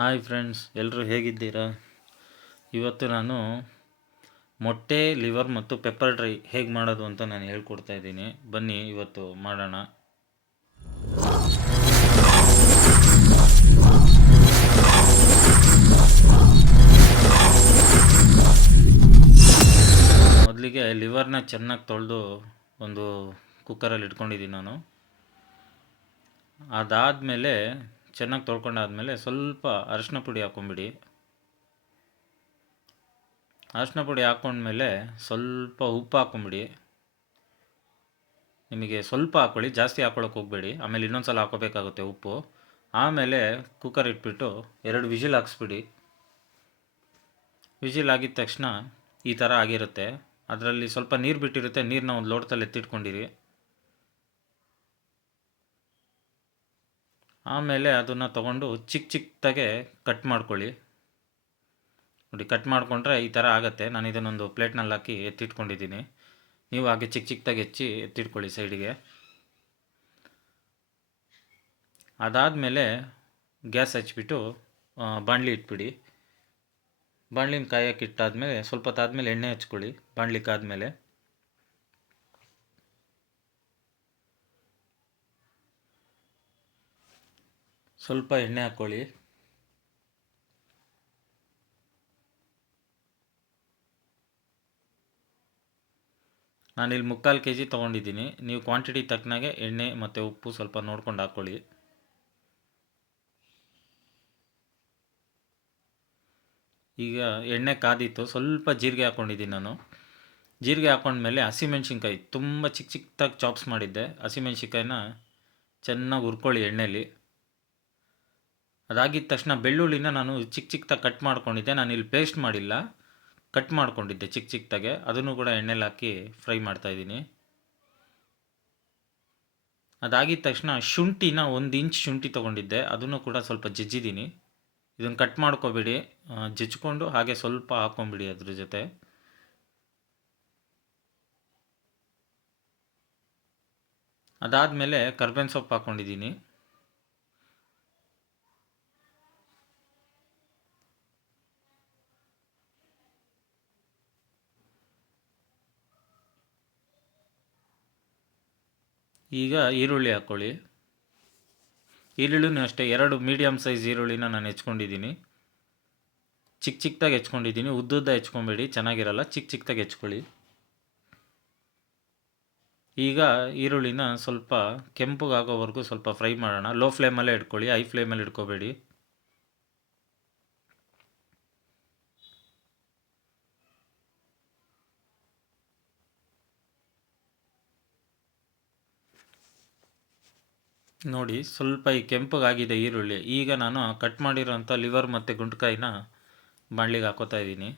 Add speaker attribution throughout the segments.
Speaker 1: Hi friends ಎಲ್ಲರೂ ಹೇಗಿದ್ದೀರಾ? ಇವತ್ತು ನಾನು ಮೊಟ್ಟೆ ಲಿವರ್ ಮತ್ತು ಪೆಪ್ಪರ್ ಡ್ರೈ ಹೇಗೆ ಮಾಡೋದು ಅಂತ ನಾನು ಹೇಳ್ಕೊಡ್ತಾ ಇದ್ದೀನಿ. ಬನ್ನಿ, ಇವತ್ತು ಮಾಡೋಣ. ಮೊದಲಿಗೆ ಲಿವರ್ನ ಚೆನ್ನಾಗಿ ತೊಳೆದು ಒಂದು ಕುಕ್ಕರಲ್ಲಿ ಇಟ್ಕೊಂಡಿದ್ದೀನಿ ನಾನು. ಅದಾದಮೇಲೆ ಚೆನ್ನಾಗಿ ತೊಳ್ಕೊಂಡಾದಮೇಲೆ ಸ್ವಲ್ಪ ಅರಿಶಿನ ಪುಡಿ ಹಾಕ್ಕೊಂಬಿಡಿ ಅರಿಶಿನ ಪುಡಿ ಹಾಕ್ಕೊಂಡ್ಮೇಲೆ ಸ್ವಲ್ಪ ಉಪ್ಪು ಹಾಕ್ಕೊಂಬಿಡಿ ನಿಮಗೆ ಸ್ವಲ್ಪ ಹಾಕ್ಕೊಳ್ಳಿ ಜಾಸ್ತಿ ಹಾಕ್ಕೊಳಕ್ಕೆ ಹೋಗಬೇಡಿ. ಆಮೇಲೆ ಇನ್ನೊಂದು ಸಲ ಹಾಕೋಬೇಕಾಗುತ್ತೆ ಉಪ್ಪು. ಆಮೇಲೆ ಕುಕ್ಕರ್ ಇಟ್ಬಿಟ್ಟು ಎರಡು ವಿಜಿಲ್ ಹಾಕ್ಸ್ಬಿಡಿ. ವಿಜಿಲ್ ಆಗಿದ ತಕ್ಷಣ ಈ ಥರ ಆಗಿರುತ್ತೆ. ಅದರಲ್ಲಿ ಸ್ವಲ್ಪ ನೀರು ಬಿಟ್ಟಿರುತ್ತೆ ನೀರನ್ನ ಒಂದು ಲೋಟದಲ್ಲಿ ಎತ್ತಿಟ್ಕೊಂಡಿರಿ. ಆಮೇಲೆ ಅದನ್ನು ತಗೊಂಡು ಚಿಕ್ಕ ಚಿಕ್ಕದಾಗೆ ಕಟ್ ಮಾಡ್ಕೊಳ್ಳಿ. ನೋಡಿ ಕಟ್ ಮಾಡಿಕೊಂಡ್ರೆ ಈ ಥರ ಆಗುತ್ತೆ. ನಾನು ಇದನ್ನೊಂದು ಪ್ಲೇಟ್ನಲ್ಲಿ ಹಾಕಿ ಎತ್ತಿಟ್ಕೊಂಡಿದ್ದೀನಿ. ನೀವು ಹಾಗೆ ಚಿಕ್ಕ ಚಿಕ್ಕದಾಗಿ ಹೆಚ್ಚಿ ಎತ್ತಿಟ್ಕೊಳ್ಳಿ ಸೈಡಿಗೆ. ಅದಾದಮೇಲೆ ಗ್ಯಾಸ್ ಹಚ್ಬಿಟ್ಟು ಬಾಣಲಿ ಇಟ್ಬಿಡಿ. ಬಾಣಲಿನ ಕಾಯಕ್ಕೆ ಇಟ್ಟಾದಮೇಲೆ, ಸ್ವಲ್ಪ ಹೊತ್ತಾದಮೇಲೆ ಎಣ್ಣೆ ಹಚ್ಕೊಳ್ಳಿ ಬಾಣಲಿಕ್ಕಾದಮೇಲೆ ಸ್ವಲ್ಪ ಎಣ್ಣೆ ಹಾಕ್ಕೊಳ್ಳಿ ನಾನಿಲ್ಲಿ ಮುಕ್ಕಾಲು ಕೆ ಜಿ ತೊಗೊಂಡಿದ್ದೀನಿ. ನೀವು ಕ್ವಾಂಟಿಟಿ ತಕ್ಕನಾಗೆ ಎಣ್ಣೆ ಮತ್ತು ಉಪ್ಪು ಸ್ವಲ್ಪ ನೋಡ್ಕೊಂಡು ಹಾಕ್ಕೊಳ್ಳಿ ಈಗ ಎಣ್ಣೆ ಕಾದಿತ್ತು. ಸ್ವಲ್ಪ ಜೀರಿಗೆ ಹಾಕ್ಕೊಂಡಿದ್ದೀನಿ ನಾನು. ಜೀರಿಗೆ ಹಾಕ್ಕೊಂಡ್ಮೇಲೆ ಹಸಿಮೆಣ್ಸಿನ್ಕಾಯಿ ತುಂಬ ಚಿಕ್ಕ ಚಿಕ್ಕದಾಗಿ ಚಾಪ್ಸ್ ಮಾಡಿದ್ದೆ. ಹಸಿಮೆಣ್ಸಿನ್ಕಾಯಿನ ಚೆನ್ನಾಗಿ ಹುರ್ಕೊಳ್ಳಿ ಎಣ್ಣೆಯಲ್ಲಿ ಅದಾಗಿದ ತಕ್ಷಣ ಬೆಳ್ಳುಳ್ಳಿನ ನಾನು ಚಿಕ್ಕ ಚಿಕ್ಕದಾಗಿ ಕಟ್ ಮಾಡ್ಕೊಂಡಿದ್ದೆ. ನಾನು ಇಲ್ಲಿ ಪೇಸ್ಟ್ ಮಾಡಿಲ್ಲ. ಕಟ್ ಮಾಡ್ಕೊಂಡಿದ್ದೆ ಚಿಕ್ಕ ಚಿಕ್ಕದಾಗೆ ಅದನ್ನು ಕೂಡ ಎಣ್ಣೆಲಿ ಹಾಕಿ ಫ್ರೈ ಮಾಡ್ತಾಯಿದ್ದೀನಿ ಅದಾಗಿದ ತಕ್ಷಣ ಶುಂಠಿನ ಒಂದು ಇಂಚ್ ಶುಂಠಿ ತೊಗೊಂಡಿದ್ದೆ. ಅದನ್ನು ಕೂಡ ಸ್ವಲ್ಪ ಜಜ್ಜಿದ್ದೀನಿ. ಇದನ್ನು ಕಟ್ ಮಾಡ್ಕೋಬೇಡಿ. ಜಜ್ಜಿಕೊಂಡು ಹಾಗೆ ಸ್ವಲ್ಪ ಹಾಕ್ಕೊಂಬಿಡಿ ಅದ್ರ ಜೊತೆ. ಅದಾದಮೇಲೆ ಕರ್ಬೇವಿನ ಸೊಪ್ಪು ಹಾಕ್ಕೊಂಡಿದ್ದೀನಿ ಈಗ ಈರುಳ್ಳಿ ಹಾಕ್ಕೊಳ್ಳಿ ಈರುಳ್ಳಿನೂ ಅಷ್ಟೇ, ಎರಡು ಮೀಡಿಯಮ್ ಸೈಜ್ ಈರುಳ್ಳಿನ ನಾನು ಹೆಚ್ಕೊಂಡಿದ್ದೀನಿ. ಚಿಕ್ಕ ಚಿಕ್ಕದಾಗಿ ಹೆಚ್ಕೊಂಡಿದ್ದೀನಿ. ಉದ್ದುದ್ದ ಹೆಚ್ಕೊಬೇಡಿ, ಚೆನ್ನಾಗಿರಲ್ಲ ಚಿಕ್ಕ ಚಿಕ್ಕದಾಗಿ ಹೆಚ್ಕೊಳ್ಳಿ. ಈಗ ಈರುಳ್ಳಿನ ಸ್ವಲ್ಪ ಕೆಂಪಗಾಗೋವರೆಗೂ ಸ್ವಲ್ಪ ಫ್ರೈ ಮಾಡೋಣ. ಲೋ ಫ್ಲೇಮಲ್ಲೇ ಇಟ್ಕೊಳ್ಳಿ, ಹೈ ಫ್ಲೇಮಲ್ಲಿ ಇಟ್ಕೋಬೇಡಿ. ನೋಡಿ ಸ್ವಲ್ಪ ಈ ಕೆಂಪಗಾಗಿದೆ ಈರುಳ್ಳಿ. ಈಗ ನಾನು ಕಟ್ ಮಾಡಿರೋಂಥ ಲಿವರ್ ಮತ್ತು ಗುಂಡ್ಕಾಯಿನ ಬಾಣಲಿಗೆ ಹಾಕೋತಾ ಇದ್ದೀನಿ.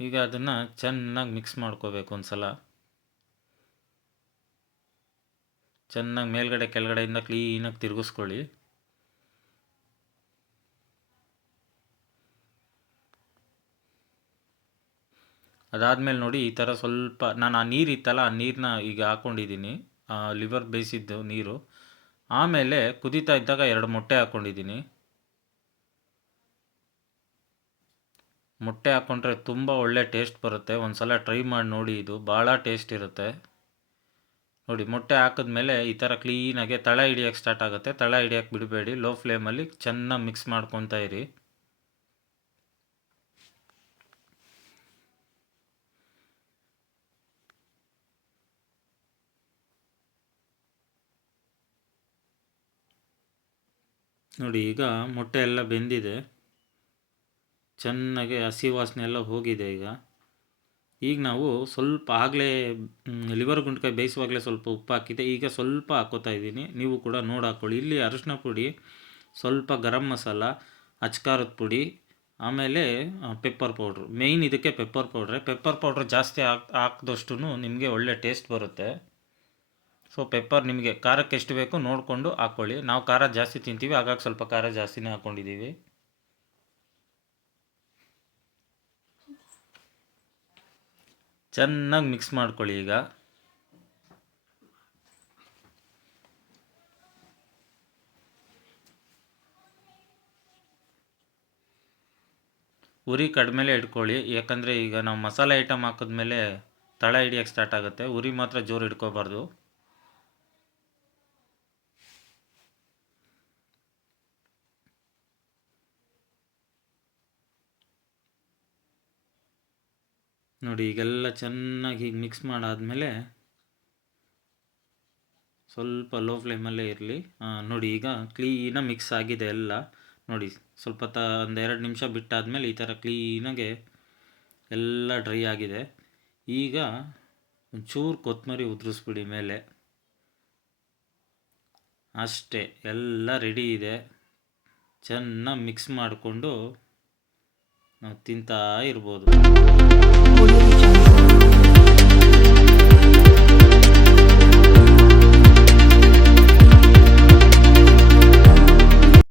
Speaker 1: ಈಗ ಅದನ್ನು ಚೆನ್ನಾಗಿ ಮಿಕ್ಸ್ ಮಾಡ್ಕೋಬೇಕು ಒಂದು ಸಲ ಚೆನ್ನಾಗಿ ಮೇಲ್ಗಡೆ ಕೆಳಗಡೆಯಿಂದ ಕ್ಲೀನಾಗಿ ತಿರುಗಿಸ್ಕೊಳ್ಳಿ. ಅದಾದಮೇಲೆ ನೋಡಿ ಈ ಥರ ಸ್ವಲ್ಪ ನಾನು ಆ ನೀರು ಇತ್ತಲ್ಲ ಆ ನೀರನ್ನ ಈಗ ಹಾಕ್ಕೊಂಡಿದ್ದೀನಿ ಲಿವರ್ ಬೇಯಿಸಿದ್ದು ನೀರು. ಆಮೇಲೆ ಕುದೀತಾ ಇದ್ದಾಗ ಎರಡು ಮೊಟ್ಟೆ ಹಾಕ್ಕೊಂಡಿದ್ದೀನಿ ಮೊಟ್ಟೆ ಹಾಕ್ಕೊಂಡ್ರೆ ತುಂಬ ಒಳ್ಳೆ ಟೇಸ್ಟ್ ಬರುತ್ತೆ. ಒಂದು ಸಲ ಟ್ರೈ ಮಾಡಿ ನೋಡಿ, ಇದು ಭಾಳ ಟೇಸ್ಟ್ ಇರುತ್ತೆ. ನೋಡಿ, ಮೊಟ್ಟೆ ಹಾಕಿದ್ಮೇಲೆ ಈ ಥರ ಕ್ಲೀನಾಗೆ ತಳ ಹಿಡಿಯೋಕ್ಕೆ ಸ್ಟಾರ್ಟ್ ಆಗುತ್ತೆ. ತಳ ಹಿಡಿಯೋಕ್ಕೆ ಬಿಡಬೇಡಿ. ಲೋ ಫ್ಲೇಮಲ್ಲಿ ಚೆನ್ನಾಗಿ ಮಿಕ್ಸ್ ಮಾಡ್ಕೊತಾ ಇರಿ. ನೋಡಿ, ಈಗ ಮೊಟ್ಟೆ ಎಲ್ಲ ಬೆಂದಿದೆ. ಚೆನ್ನಾಗಿ ಹಸಿ ವಾಸನೆ ಎಲ್ಲ ಹೋಗಿದೆ ಈಗ. ಈಗ ನಾವು ಸ್ವಲ್ಪ ಆಗಲೇ ಲಿವರ್ ಗುಂಡ್ಕಾಯಿ ಬೇಯಿಸುವಾಗಲೇ ಸ್ವಲ್ಪ ಉಪ್ಪು ಹಾಕಿದೆ ಈಗ ಸ್ವಲ್ಪ ಹಾಕೋತಾ ಇದ್ದೀನಿ. ನೀವು ಕೂಡ ನೋಡಿ ಹಾಕ್ಕೊಳ್ಳಿ ಇಲ್ಲಿ ಅರಿಶಿನ ಪುಡಿ, ಸ್ವಲ್ಪ ಗರಂ ಮಸಾಲ, ಅಚ್ಕಾರದ ಪುಡಿ, ಆಮೇಲೆ ಪೆಪ್ಪರ್ ಪೌಡ್ರು ಮೇಯ್ನ್ ಇದಕ್ಕೆ ಪೆಪ್ಪರ್ ಪೌಡ್ರೆ ಪೆಪ್ಪರ್ ಪೌಡ್ರ್ ಜಾಸ್ತಿ ಹಾಕ್ ಹಾಕಿದಷ್ಟು ನಿಮಗೆ ಒಳ್ಳೆ ಟೇಸ್ಟ್ ಬರುತ್ತೆ. ಸೊ ಪೆಪ್ಪರ್ ನಿಮಗೆ ಖಾರಕ್ಕೆ ಎಷ್ಟು ಬೇಕು ನೋಡಿಕೊಂಡು ಹಾಕ್ಕೊಳ್ಳಿ ನಾವು ಖಾರ ಜಾಸ್ತಿ ತಿಂತೀವಿ, ಹಾಗಾಗಿ ಸ್ವಲ್ಪ ಖಾರ ಜಾಸ್ತಿನೇ ಹಾಕ್ಕೊಂಡಿದ್ದೀವಿ ಚೆನ್ನಾಗಿ ಮಿಕ್ಸ್ ಮಾಡ್ಕೊಳ್ಳಿ ಈಗ. ಉರಿ ಕಡಿಮೆಲೆ ಇಟ್ಕೊಳ್ಳಿ. ಯಾಕಂದರೆ ಈಗ ನಾವು ಮಸಾಲೆ ಐಟಮ್ ಹಾಕಿದ್ಮೇಲೆ ತಳ ಹಿಡಿಯೋಕ್ಕೆ ಸ್ಟಾರ್ಟ್ ಆಗುತ್ತೆ. ಉರಿ ಮಾತ್ರ ಜೋರು ಇಟ್ಕೋಬಾರ್ದು ನೋಡಿ, ಈಗೆಲ್ಲ ಚೆನ್ನಾಗಿ ಹೀಗೆ ಮಿಕ್ಸ್ ಮಾಡಾದಮೇಲೆ ಸ್ವಲ್ಪ ಲೋ ಫ್ಲೇಮಲ್ಲೇ ಇರಲಿ. ನೋಡಿ, ಈಗ ಕ್ಲೀನಾಗಿ ಮಿಕ್ಸ್ ಆಗಿದೆ ಎಲ್ಲ. ನೋಡಿ, ಸ್ವಲ್ಪ ತ ಎರಡು ನಿಮಿಷ ಬಿಟ್ಟಾದಮೇಲೆ ಈ ಥರ ಕ್ಲೀನಾಗೆ ಎಲ್ಲ ಡ್ರೈ ಆಗಿದೆ. ಈಗ ಒಂಚೂರು ಕೊತ್ತಂಬರಿ ಉದುರಿಸ್ಬಿಡಿ ಮೇಲೆ. ಅಷ್ಟೇ, ಎಲ್ಲ ರೆಡಿ ಇದೆ. ಚೆನ್ನಾಗಿ ಮಿಕ್ಸ್ ಮಾಡಿಕೊಂಡು ನಾವು ತಿಂತಾ ಇರ್ಬೋದು.